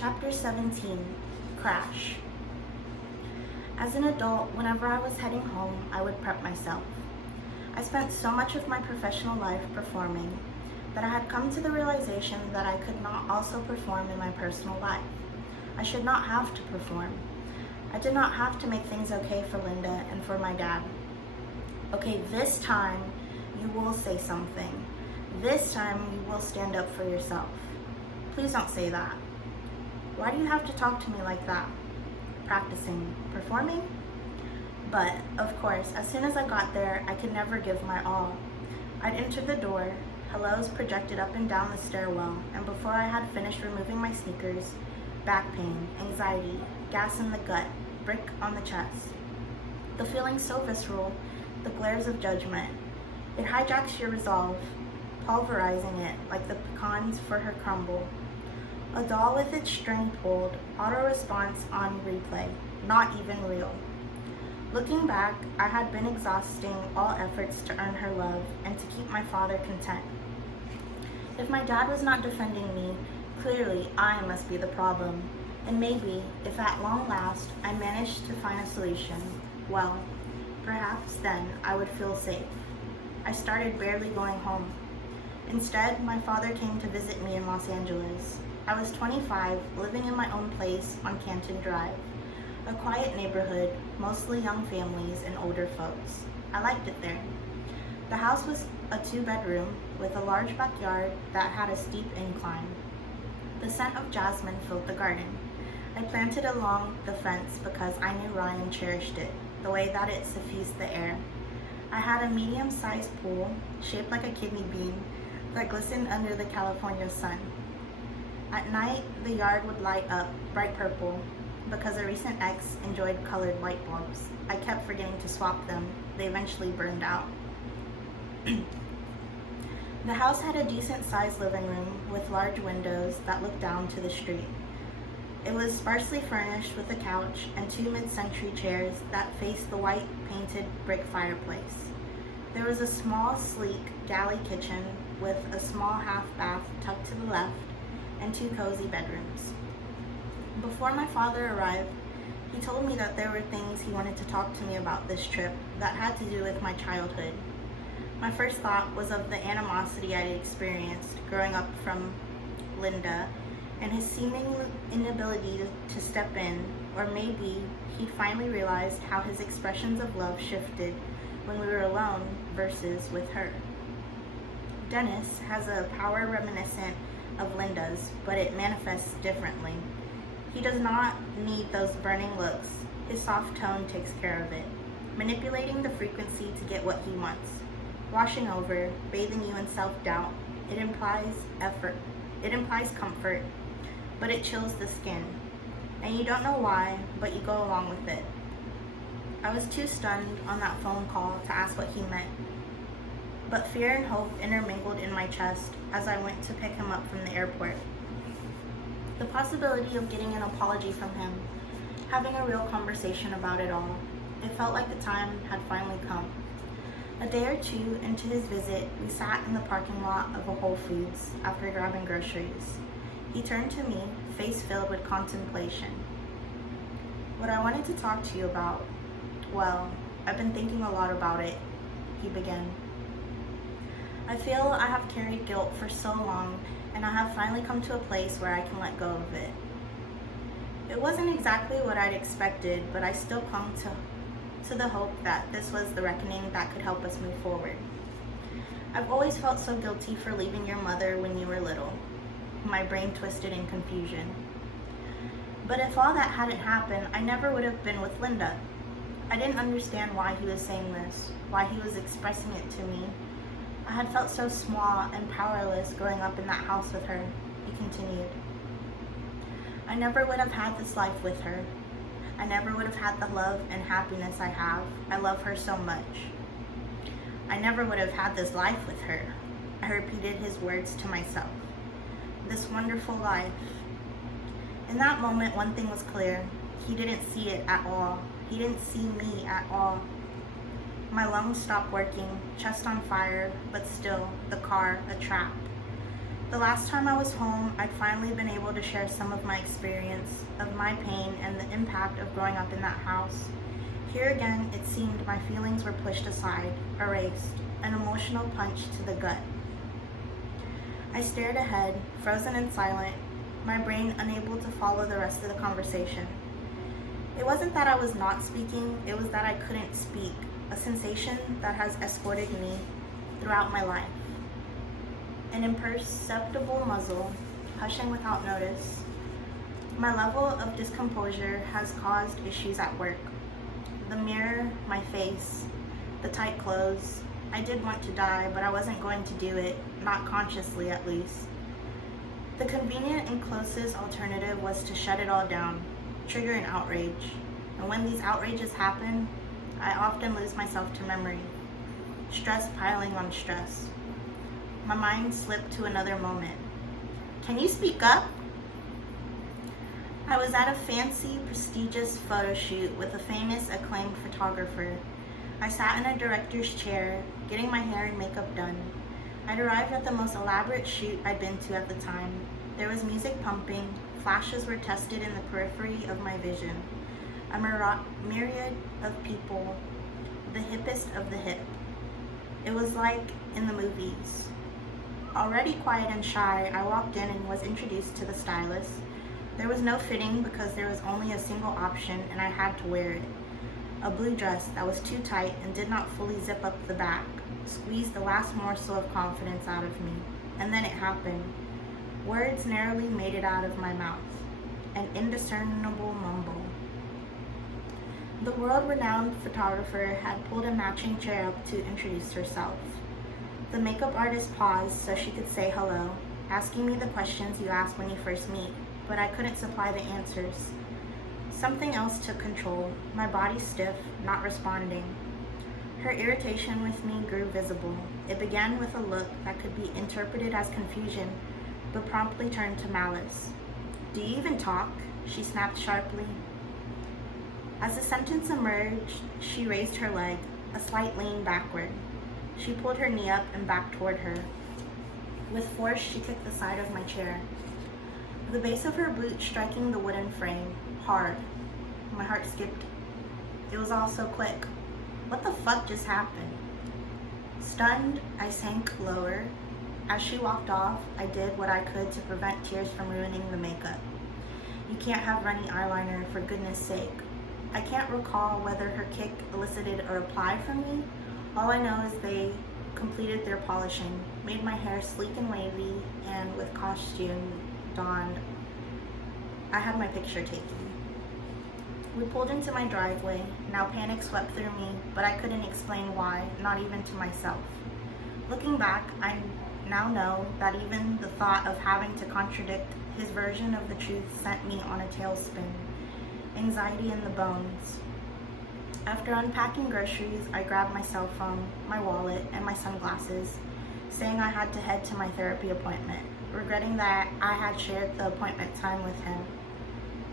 Chapter 17, Crash. As an adult, whenever I was heading home, I would prep myself. I spent so much of my professional life performing that I had come to the realization that I could not also perform in my personal life. I should not have to perform. I did not have to make things okay for Linda and for my dad. Okay, this time you will say something. This time you will stand up for yourself. Please don't say that. Why do you have to talk to me like that? Practicing performing? But, of course, as soon as I got there, I could never give my all. I'd enter the door, hellos projected up and down the stairwell, and before I had finished removing my sneakers, back pain, anxiety, gas in the gut, brick on the chest. The feeling so visceral, the glares of judgment. It hijacks your resolve, pulverizing it like the pecans for her crumble. A doll with its string pulled, auto response on replay, not even real. Looking back, I had been exhausting all efforts to earn her love and to keep my father content. If my dad was not defending me, clearly I must be the problem. And maybe, if at long last I managed to find a solution, well, perhaps then I would feel safe. I started barely going home. Instead, my father came to visit me in Los Angeles. I was 25, living in my own place on Canton Drive, a quiet neighborhood, mostly young families and older folks. I liked it there. The house was a 2-bedroom with a large backyard that had a steep incline. The scent of jasmine filled the garden. I planted along the fence because I knew Ryan cherished it, the way that it suffused the air. I had a medium-sized pool, shaped like a kidney bean, that glistened under the California sun. At night, the yard would light up bright purple. Because a recent ex enjoyed colored light bulbs, I kept forgetting to swap them. They eventually burned out. The house had a decent-sized living room with large windows that looked down to the street. It was sparsely furnished with a couch and 2 mid-century chairs that faced the white painted brick fireplace. There was a small, sleek galley kitchen with a small half bath tucked to the left and 2 cozy bedrooms. Before my father arrived, he told me that there were things he wanted to talk to me about this trip that had to do with my childhood. My first thought was of the animosity I'd experienced growing up from Linda and his seeming inability to step in, or maybe he'd finally realized how his expressions of love shifted when we were alone versus with her. Dennis has a power reminiscent of Linda's, but it manifests differently. He does not need those burning looks. His soft tone takes care of it, manipulating the frequency to get what he wants. Washing over, bathing you in self-doubt. It implies effort. It implies comfort, but it chills the skin. And you don't know why, but you go along with it. I was too stunned on that phone call to ask what he meant. But fear and hope intermingled in my chest as I went to pick him up from the airport. The possibility of getting an apology from him, having a real conversation about it all, it felt like the time had finally come. A day or two into his visit, we sat in the parking lot of a Whole Foods after grabbing groceries. He turned to me, face filled with contemplation. What I wanted to talk to you about, well, I've been thinking a lot about it, he began. I feel I have carried guilt for so long, and I have finally come to a place where I can let go of it. It wasn't exactly what I'd expected, but I still clung to the hope that this was the reckoning that could help us move forward. I've always felt so guilty for leaving your mother when you were little. My brain twisted in confusion. But if all that hadn't happened, I never would have been with Linda. I didn't understand why he was saying this, why he was expressing it to me. I had felt so small and powerless growing up in that house with her, he continued. I never would have had this life with her. I never would have had the love and happiness I have. I love her so much. I never would have had this life with her. I repeated his words to myself. This wonderful life. In that moment, one thing was clear. He didn't see it at all. He didn't see me at all. My lungs stopped working, chest on fire, but still, the car, a trap. The last time I was home, I'd finally been able to share some of my experience, of my pain, and the impact of growing up in that house. Here again, it seemed my feelings were pushed aside, erased, an emotional punch to the gut. I stared ahead, frozen and silent, my brain unable to follow the rest of the conversation. It wasn't that I was not speaking, it was that I couldn't speak, a sensation that has escorted me throughout my life. An imperceptible muzzle, hushing without notice. My level of discomposure has caused issues at work. The mirror, my face, the tight clothes. I did want to die, but I wasn't going to do it, not consciously at least. The convenient and closest alternative was to shut it all down, trigger an outrage. And when these outrages happen, I often lose myself to memory. Stress piling on stress. My mind slipped to another moment. Can you speak up? I was at a fancy, prestigious photo shoot with a famous, acclaimed photographer. I sat in a director's chair, getting my hair and makeup done. I'd arrived at the most elaborate shoot I'd been to at the time. There was music pumping, flashes were tested in the periphery of my vision. A myriad of people, the hippest of the hip. It was like in the movies. Already quiet and shy, I walked in and was introduced to the stylist. There was no fitting because there was only a single option and I had to wear it. A blue dress that was too tight and did not fully zip up the back, squeezed the last morsel of confidence out of me. And then it happened. Words narrowly made it out of my mouth. An indiscernible mumble. The world-renowned photographer had pulled a matching chair up to introduce herself. The makeup artist paused so she could say hello, asking me the questions you ask when you first meet, but I couldn't supply the answers. Something else took control, my body stiff, not responding. Her irritation with me grew visible. It began with a look that could be interpreted as confusion, but promptly turned to malice. "Do you even talk?" she snapped sharply. As the sentence emerged, she raised her leg, a slight lean backward. She pulled her knee up and back toward her. With force, she kicked the side of my chair, the base of her boot striking the wooden frame, hard. My heart skipped. It was all so quick. What the fuck just happened? Stunned, I sank lower. As she walked off, I did what I could to prevent tears from ruining the makeup. You can't have runny eyeliner, for goodness sake. I can't recall whether her kick elicited a reply from me. All I know is they completed their polishing, made my hair sleek and wavy, and with costume donned, I had my picture taken. We pulled into my driveway. Now panic swept through me, but I couldn't explain why, not even to myself. Looking back, I now know that even the thought of having to contradict his version of the truth sent me on a tailspin. Anxiety in the bones. After unpacking groceries, I grabbed my cell phone, my wallet, and my sunglasses, saying I had to head to my therapy appointment, regretting that I had shared the appointment time with him.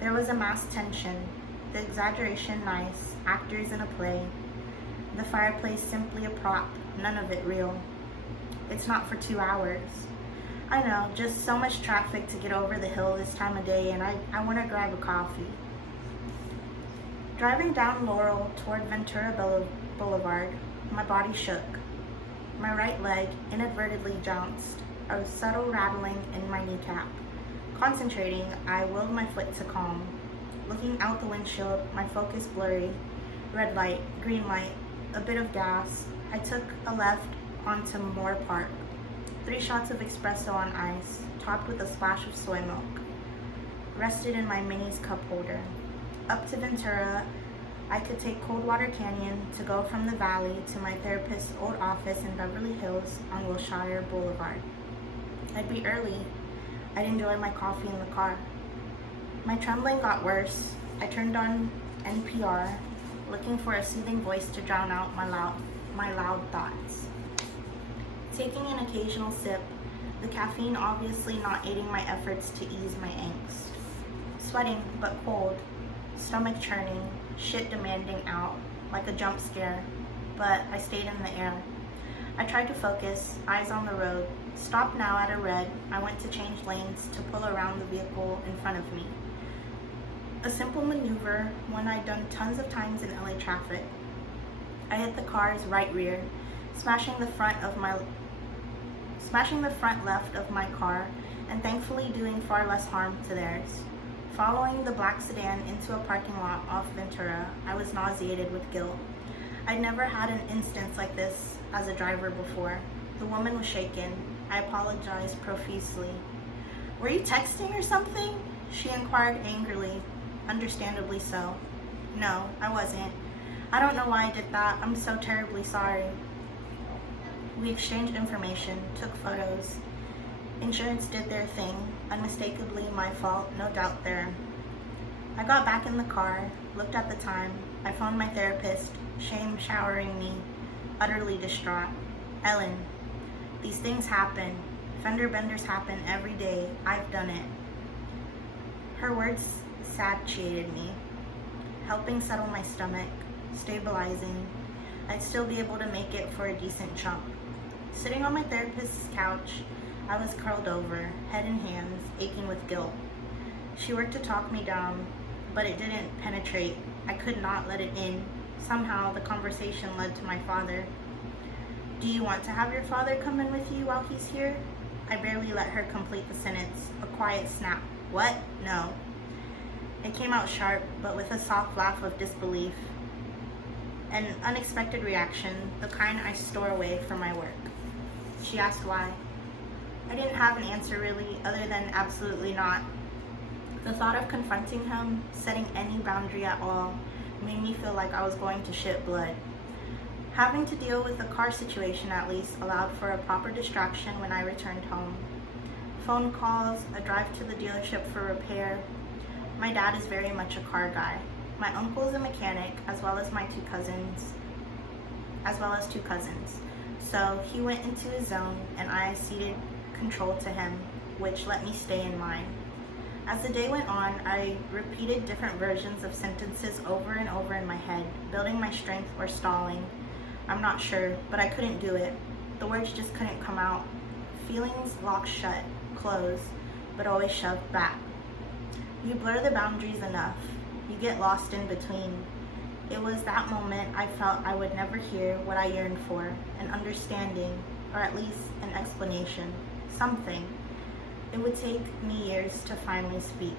There was a masked tension, the exaggeration nice, actors in a play, the fireplace simply a prop, none of it real. It's not for 2 hours. I know, just so much traffic to get over the hill this time of day, and I want to grab a coffee. Driving down Laurel toward Ventura Boulevard, my body shook. My right leg inadvertently jounced, a subtle rattling in my kneecap. Concentrating, I willed my foot to calm. Looking out the windshield, my focus blurry. Red light, green light, a bit of gas. I took a left onto Moore Park. 3 shots of espresso on ice, topped with a splash of soy milk. Rested in my Minnie's cup holder. Up to Ventura, I could take Coldwater Canyon to go from the valley to my therapist's old office in Beverly Hills on Wilshire Boulevard. I'd be early. I'd enjoy my coffee in the car. My trembling got worse. I turned on NPR, looking for a soothing voice to drown out my loud thoughts. Taking an occasional sip, the caffeine obviously not aiding my efforts to ease my angst. Sweating, but cold. Stomach churning, shit demanding out, like a jump scare, but I stayed in the air. I tried to focus, eyes on the road. Stopped now at a red, I went to change lanes to pull around the vehicle in front of me. A simple maneuver, one I'd done tons of times in LA traffic. I hit the car's right rear, smashing the front left of my car, and thankfully doing far less harm to theirs. Following the black sedan into a parking lot off Ventura, I was nauseated with guilt. I'd never had an instance like this as a driver before. The woman was shaken. I apologized profusely. "Were you texting or something?" she inquired angrily, understandably so. "No, I wasn't. I don't know why I did that. I'm so terribly sorry." We exchanged information, took photos. Insurance did their thing, unmistakably my fault, no doubt there. I got back in the car, looked at the time. I phoned my therapist, shame showering me, utterly distraught. "Ellen, these things happen. Fender benders happen every day. I've done it." Her words satiated me, helping settle my stomach, stabilizing. I'd still be able to make it for a decent chunk. Sitting on my therapist's couch, I was curled over, head in hands, aching with guilt. She worked to talk me down, but it didn't penetrate. I could not let it in. Somehow, the conversation led to my father. "Do you want to have your father come in with you while he's here?" I barely let her complete the sentence. A quiet snap. "What? No." It came out sharp, but with a soft laugh of disbelief. An unexpected reaction, the kind I store away for my work. She asked why. I didn't have an answer really, other than absolutely not. The thought of confronting him, setting any boundary at all, made me feel like I was going to shit blood. Having to deal with the car situation at least allowed for a proper distraction when I returned home. Phone calls, a drive to the dealership for repair. My dad is very much a car guy. My uncle is a mechanic, as well as two cousins. So he went into his zone and I ceded control to him, which let me stay in mine. As the day went on, I repeated different versions of sentences over and over in my head, building my strength or stalling. I'm not sure, but I couldn't do it. The words just couldn't come out. Feelings locked shut, closed, but always shoved back. You blur the boundaries enough. You get lost in between. It was that moment I felt I would never hear what I yearned for, an understanding, or at least an explanation, something. It would take me years to finally speak.